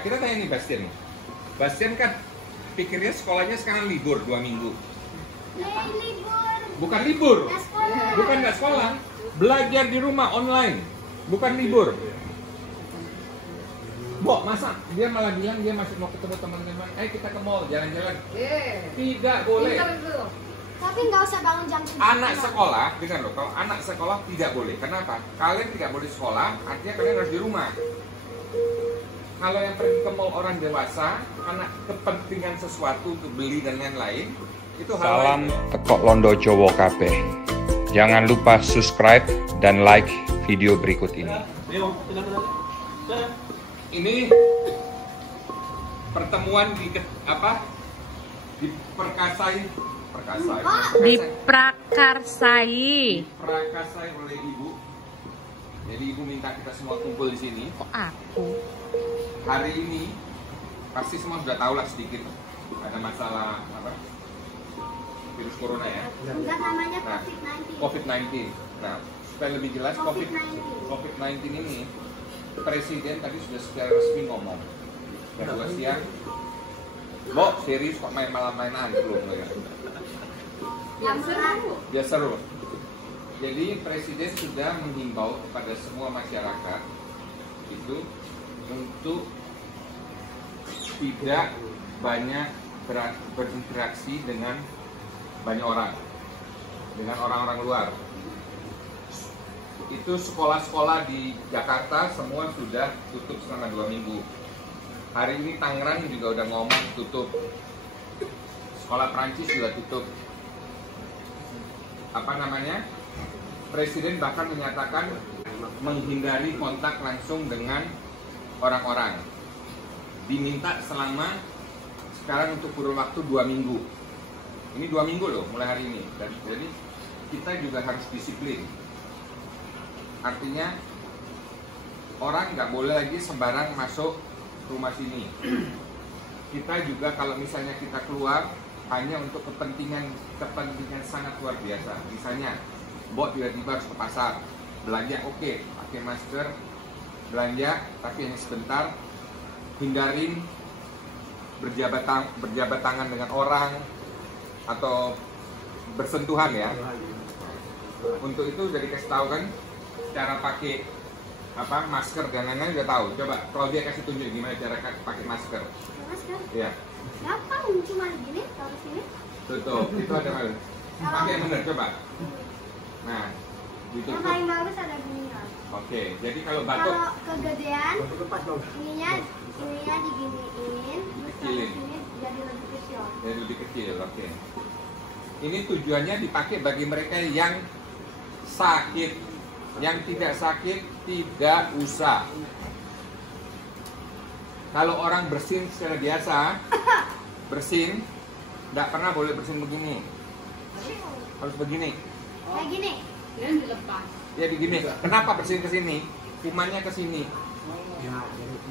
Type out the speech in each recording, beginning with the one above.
Nah, kita tanya nih Bastian. Bastian kan pikirnya sekolahnya sekarang libur 2 minggu. Libur. Bukan libur. Nggak sekolah. Bukan nggak sekolah. Belajar di rumah online. Bukan libur. Bo, masa dia malah bilang dia masih mau ketemu teman-teman. Ayo kita ke mall, jalan-jalan. Tidak boleh. Tapi nggak usah bangun jam 7. Anak sekolah, dengar loh, kalau anak sekolah tidak boleh. Kenapa? Kalian tidak boleh sekolah, artinya kalian harus di rumah. Kalau yang pergi ke mall orang dewasa, karena kepentingan sesuatu untuk beli dan lain-lain, itu hal Salam lain. tekok londo Jowo kabeh. Jangan lupa subscribe dan like video berikut ini. Ini pertemuan di diprakarsai oleh ibu. Jadi ibu minta kita semua kumpul di sini. Kok aku? Hari ini pasti semua sudah tahu lah sedikit ada masalah virus corona ya. Enggak, namanya Nah, COVID-19. COVID-19. Nah, supaya lebih jelas COVID-19 ini Presiden tadi sudah secara resmi ngomong jam 2 siang. Bo, serius kok main malam-mainan belum ya? Biar seru. Jadi Presiden sudah menghimbau kepada semua masyarakat itu untuk tidak banyak berinteraksi dengan banyak orang, dengan orang-orang luar. Itu sekolah-sekolah di Jakarta semua sudah tutup selama 2 minggu. Hari ini Tangerang juga udah ngomong tutup. Sekolah Prancis juga tutup. Presiden bahkan menyatakan menghindari kontak langsung dengan orang-orang. Diminta selama sekarang untuk kurun waktu 2 minggu. Ini 2 minggu loh mulai hari ini. Dan jadi kita juga harus disiplin. Artinya orang nggak boleh lagi sembarang masuk rumah sini. Kita juga kalau misalnya kita keluar hanya untuk kepentingan sangat luar biasa. Misalnya, Bo tiba-tiba harus ke pasar, belanja oke, pakai masker, belanja tapi hanya sebentar. Hindarin berjabat tangan dengan orang atau bersentuhan ya. Untuk itu udah dikasih tahu kan cara pakai masker dan lain-lain udah tahu. Coba kalau dia kasih tunjuk gimana cara pakai masker. Masker? Iya. Gampang, cuma gini, taruh sini. Tutup. Itu ada mana? Pakai yang benar coba. Nah, Yang ditutup. paling bagus ada gini kan. Oke, jadi kalau batuk Kalau kegedean, ininya diginiin, terus Kecilin. sini jadi lebih kecil. jadi lebih kecil. Oke. Ini tujuannya dipakai bagi mereka yang sakit. Yang tidak sakit tidak usah. Kalau orang bersin secara biasa, bersin, tidak pernah boleh bersin begini. Harus begini. Kayak gini. Ya begini. Kenapa bersin ke sini? Kumannya ke sini.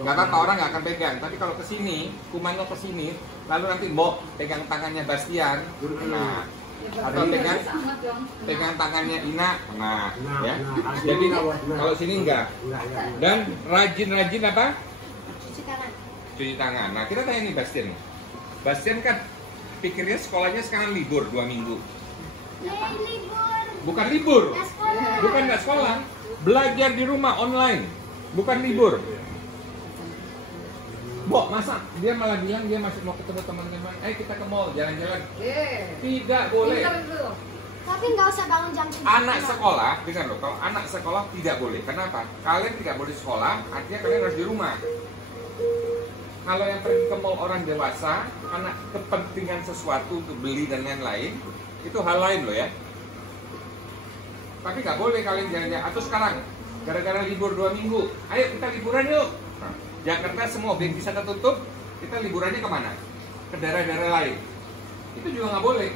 Nggak apa-apa, orang nggak akan pegang. Tapi kalau ke sini, kumannya ke sini, lalu nanti Mbok pegang tangannya Bastian. Nah, atau pegang tangannya Ina. Nah, ya. Jadi kalau sini enggak. Dan rajin-rajin apa? Cuci tangan. Cuci tangan. Nah, kita tanya nih Bastian. Bastian kan pikirnya sekolahnya sekarang libur 2 minggu. Libur. Bukan libur. Nggak sekolah. Bukan nggak sekolah. Belajar di rumah online. Bukan libur. Bo, masa dia malah bilang dia masih mau ketemu teman-teman. Ayo kita ke mall, jalan-jalan. Tidak boleh. Tapi nggak usah bangun jam 7. Anak sekolah, dengar loh, kalau anak sekolah tidak boleh. Kenapa? Kalian tidak boleh sekolah, artinya kalian harus di rumah. Kalau yang pergi ke mall orang dewasa, karena kepentingan sesuatu untuk beli dan lain-lain, itu hal lain loh ya. Tapi nggak boleh kalian jalan-jalan. Atau sekarang, gara-gara libur 2 minggu, ayo kita liburan yuk. Nah, Jakarta semua objek wisata tutup, kita liburannya kemana? Ke daerah-daerah lain. Itu juga nggak boleh.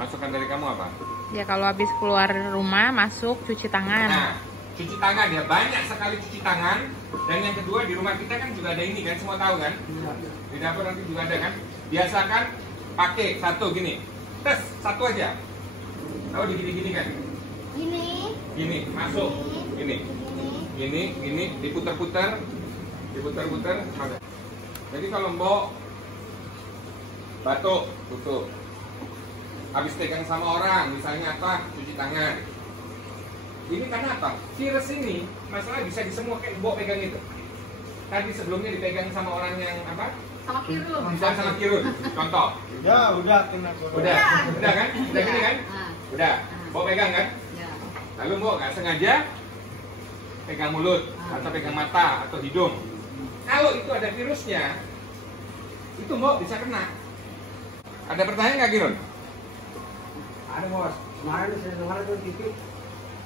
Masukan dari kamu apa? Ya kalau habis keluar rumah masuk cuci tangan. Nah, cuci tangan ya, banyak sekali cuci tangan. Dan yang kedua di rumah kita kan juga ada ini kan, semua tahu kan? Di dapur nanti juga ada kan? Biasakan pakai satu gini, tes satu aja. Tahu digini-gini kan? Gini. Gini, masuk. Gini, gini, diputar-putar. diputar-putar. Jadi kalau mbok batuk, tutup. Habis pegang sama orang, misalnya apa, cuci tangan. Ini karena apa? Virus ini masalah bisa di semua kayak mbok pegang itu. Tadi sebelumnya dipegang sama orang yang apa? Sama Kirun. Misalnya sama Kirun, contoh. Ya, udah kena corona. Udah kan? Udah gini kan? Udah. Mbok pegang kan? Lalu mbok nggak sengaja pegang mulut atau pegang mata atau hidung. Kalau itu ada virusnya, itu mbok bisa kena. Ada pertanyaan nggak, Kirun? Ada bos. Kemarin saya dengar tuh TV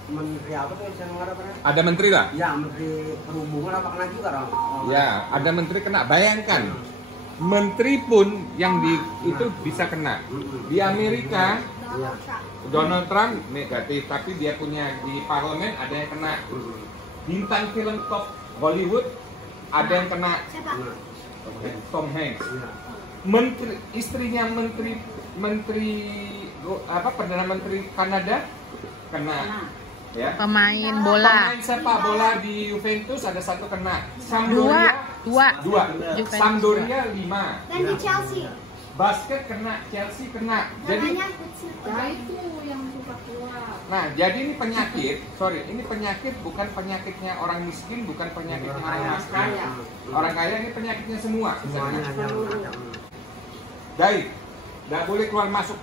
menteri apa tuh saya dengar apa? Ada menteri lah? Ya, menteri perhubungan apa kena juga dong? Ya, ada menteri kena. Bayangkan, menteri pun yang di itu bisa kena. Di Amerika, Donald Trump. Donald Trump negatif, tapi dia punya di parlemen ada yang kena. Bintang film top Hollywood ada yang kena. Siapa? Tom Hanks. Iya. Menteri istrinya menteri apa perdana menteri Kanada kena. Ya. Pemain bola. Pemain sepak bola di Juventus ada satu kena. Dua. Dua. Sampdoria 5. Dan di Chelsea. Basket kena, Chelsea kena. Jadi Namanya Hudson. itu yang suka keluar. nah, jadi ini penyakit, ini penyakit bukan penyakitnya orang miskin, bukan penyakitnya orang kaya. Orang kaya ini penyakitnya semua. Semuanya hanya macam. Baik. Nggak boleh keluar masuk.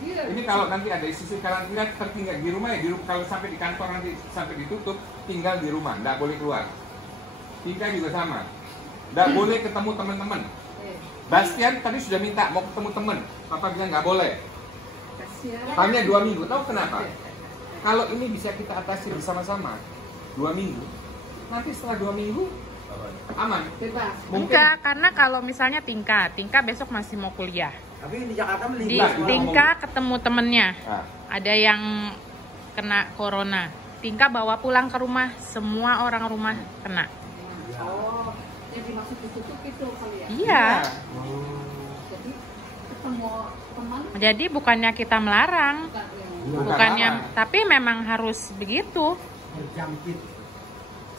Iya. Ini kalau nanti ada isu karantina tertinggal di rumah ya, kalau sampai di kantor nanti sampai ditutup, tinggal di rumah, nggak boleh keluar. Tika juga sama, nggak boleh ketemu teman-teman. Bastian tadi sudah minta mau ketemu teman, papa bilang nggak boleh. Kasihan. Hanya 2 minggu, tahu kenapa? Kalau ini bisa kita atasi bersama-sama, 2 minggu. Nanti setelah 2 minggu aman. Bebas. Enggak, karena kalau misalnya Tingka besok masih mau kuliah. Tapi di Jakarta Di melibas. Tingka ketemu temennya, Nah, ada yang kena corona. Tingka bawa pulang ke rumah, semua orang rumah kena. Oh, jadi masih ditutup itu kali ya. Iya. Jadi ketemu teman Jadi bukannya kita melarang, enggak yang bukannya, larang. tapi memang harus begitu. Berjangkit.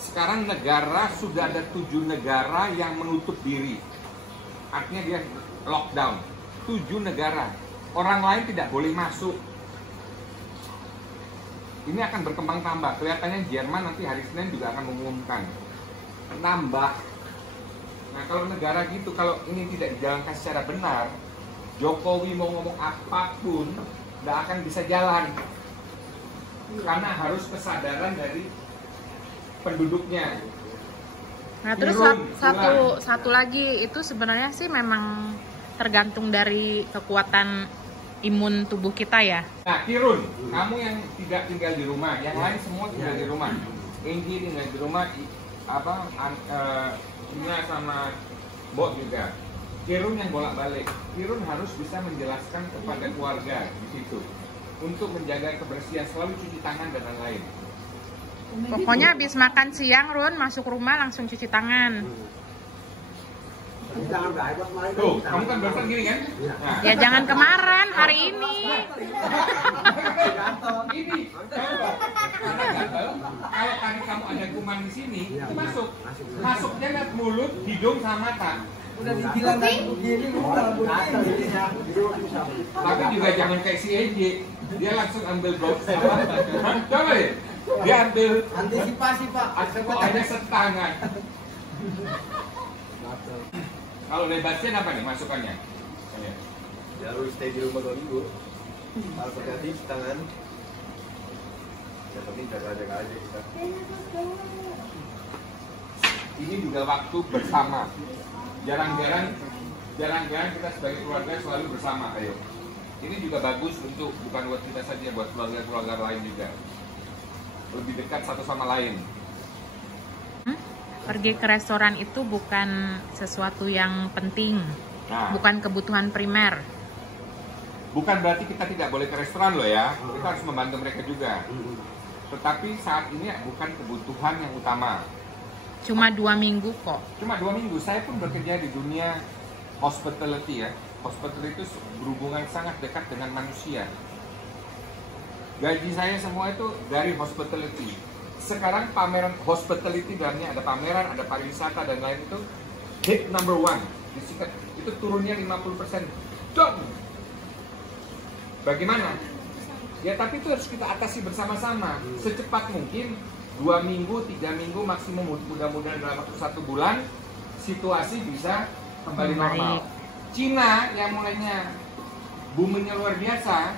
Sekarang negara sudah ada 7 negara yang menutup diri. Artinya dia lockdown. 7 negara. Orang lain tidak boleh masuk. Ini akan berkembang tambah. Kelihatannya Jerman nanti hari Senin juga akan mengumumkan. Nambah. Nah kalau negara gitu, kalau ini tidak dijalankan secara benar, Jokowi mau ngomong apapun, tidak akan bisa jalan. Karena harus kesadaran dari penduduknya. Nah terus Turun, satu lagi itu sebenarnya sih memang tergantung dari kekuatan imun tubuh kita ya. Nah, Kirun, kamu yang tidak tinggal di rumah, yang lain semua tinggal di rumah. Enggi tinggal di rumah, Ina sama Bo juga. Kirun yang bolak-balik. Kirun harus bisa menjelaskan kepada keluarga di situ untuk menjaga kebersihan, selalu cuci tangan dan lain-lain. Pokoknya habis makan siang, Run masuk rumah langsung cuci tangan. Jangan beribad malah. Tuh, kamu kan barusan gini kan? Nah, Ya jangan kemarin, hari ini. ini karena gatel, kalau tadi kamu ada kuman di sini, itu masuk. Masuknya lewat mulut, hidung sama mata. Udah dibilang kan begini lu malah bisa. Tapi juga jangan kayak si EJ, dia langsung ambil box. Coba deh, dia ambil Antisipasi Pak. ada setangan. Kalau dari Bastian apa nih masukannya? Ya harus stay di rumah 2 minggu. Harus hati-hati cuci tangan. Ya tapi jaga-jaga aja kita. Ini juga waktu bersama. Jarang-jarang kita sebagai keluarga selalu bersama. Ayo. Ini juga bagus untuk bukan buat kita saja, buat keluarga-keluarga lain juga. Lebih dekat satu sama lain. Pergi ke restoran itu bukan sesuatu yang penting, Nah, bukan kebutuhan primer. bukan berarti kita tidak boleh ke restoran loh ya. Kita harus membantu mereka juga. Tetapi saat ini bukan kebutuhan yang utama. Cuma 2 minggu kok. Cuma 2 minggu. Saya pun bekerja di dunia hospitality ya. Hospitality itu berhubungan sangat dekat dengan manusia. Gaji saya semua itu dari hospitality. sekarang pameran hospitality dalamnya ada pameran, ada pariwisata dan lain itu hit number 1 itu turunnya 50%. Dong. Bagaimana? Ya tapi itu harus kita atasi bersama-sama secepat mungkin. 2 minggu, 3 minggu maksimum, mudah-mudahan dalam waktu 1 bulan situasi bisa kembali normal. Cina yang mulainya boomingnya luar biasa,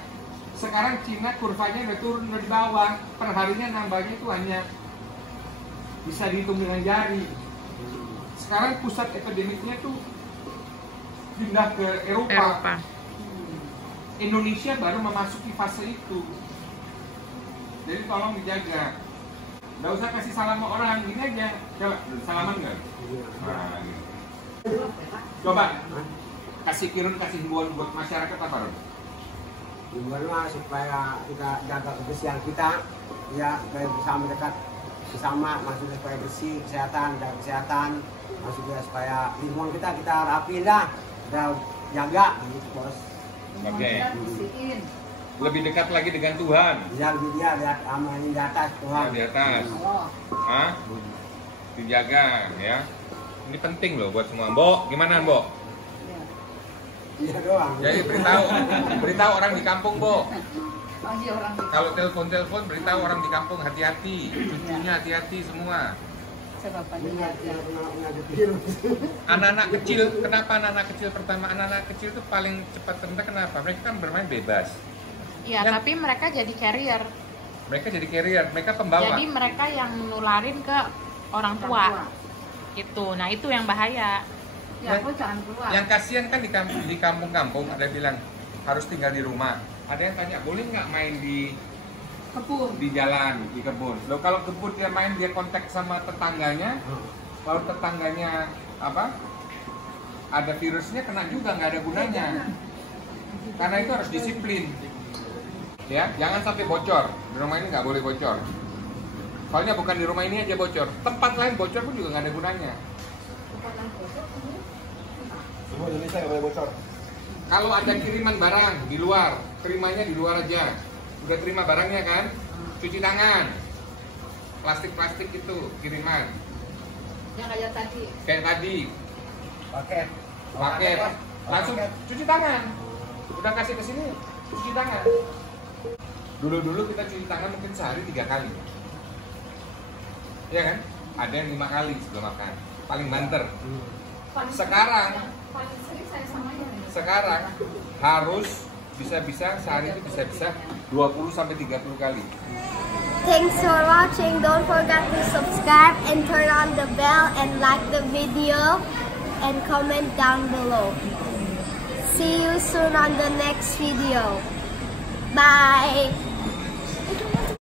sekarang Cina kurvanya udah turun dari bawah, perharinya nambahnya itu hanya bisa dihitung dengan jari. Sekarang pusat epidemiknya tuh pindah ke Eropa. Indonesia baru memasuki fase itu. Jadi tolong dijaga. Nggak usah kasih salam sama orang, gini aja. Coba, salaman nggak? Nah, gitu. Coba, kasih himbauan buat masyarakat apa, Ron? Himbauan supaya kita jaga kebersihan kita, ya supaya bersama dekat bersama, maksudnya supaya bersih, kesehatan, jaga kesehatan, maksudnya supaya lingkungan kita rapiin dah, kita jaga, gitu bos. Oke. Lebih dekat lagi dengan Tuhan. Ya lebih lihat amalnya di atas Tuhan. Di atas. Hah? Dijaga ya. Ini penting loh buat semua. Mbok, gimana Mbok? Iya doang. Jadi beritahu orang di kampung, Mbok. Kalau telepon beritahu orang di kampung hati-hati, cucunya hati-hati semua. Anak-anak kecil, kenapa anak-anak kecil pertama? Anak-anak kecil itu paling cepat terbentuk, kenapa? Mereka kan bermain bebas. Ya, tapi mereka jadi carrier. Mereka jadi carrier, mereka pembawa. Jadi mereka yang nularin ke orang tua. Gitu. Nah, itu yang bahaya. Ya, aku jangan keluar. Yang kasihan kan di kampung-kampung ada bilang harus tinggal di rumah. Ada yang tanya, boleh nggak main di Kebun. di jalan, di kebun? Loh, kalau kebun dia main, dia kontak sama tetangganya. Kalau tetangganya apa? Ada virusnya, kena juga, nggak ada gunanya. Karena itu harus disiplin. Ya, jangan sampai bocor. Di rumah ini nggak boleh bocor. Soalnya bukan di rumah ini aja bocor, tempat lain bocor pun juga nggak ada gunanya. Semua Indonesia nggak boleh bocor. Kalau ada kiriman barang di luar, terimanya di luar aja. Udah terima barangnya kan, cuci tangan. Plastik-plastik itu kiriman. Yang kayak tadi. Kayak tadi, Paket. langsung cuci tangan. Udah kasih ke sini, cuci tangan. Dulu kita cuci tangan mungkin sehari 3 kali. Iya kan? Ada yang 5 kali sebelum makan. Paling banter. Sekarang harus bisa-bisa sehari itu bisa 20 sampai 30 kali. Thanks for watching. Don't forget to subscribe and turn on the bell and like the video and comment down below. See you soon on the next video. Bye.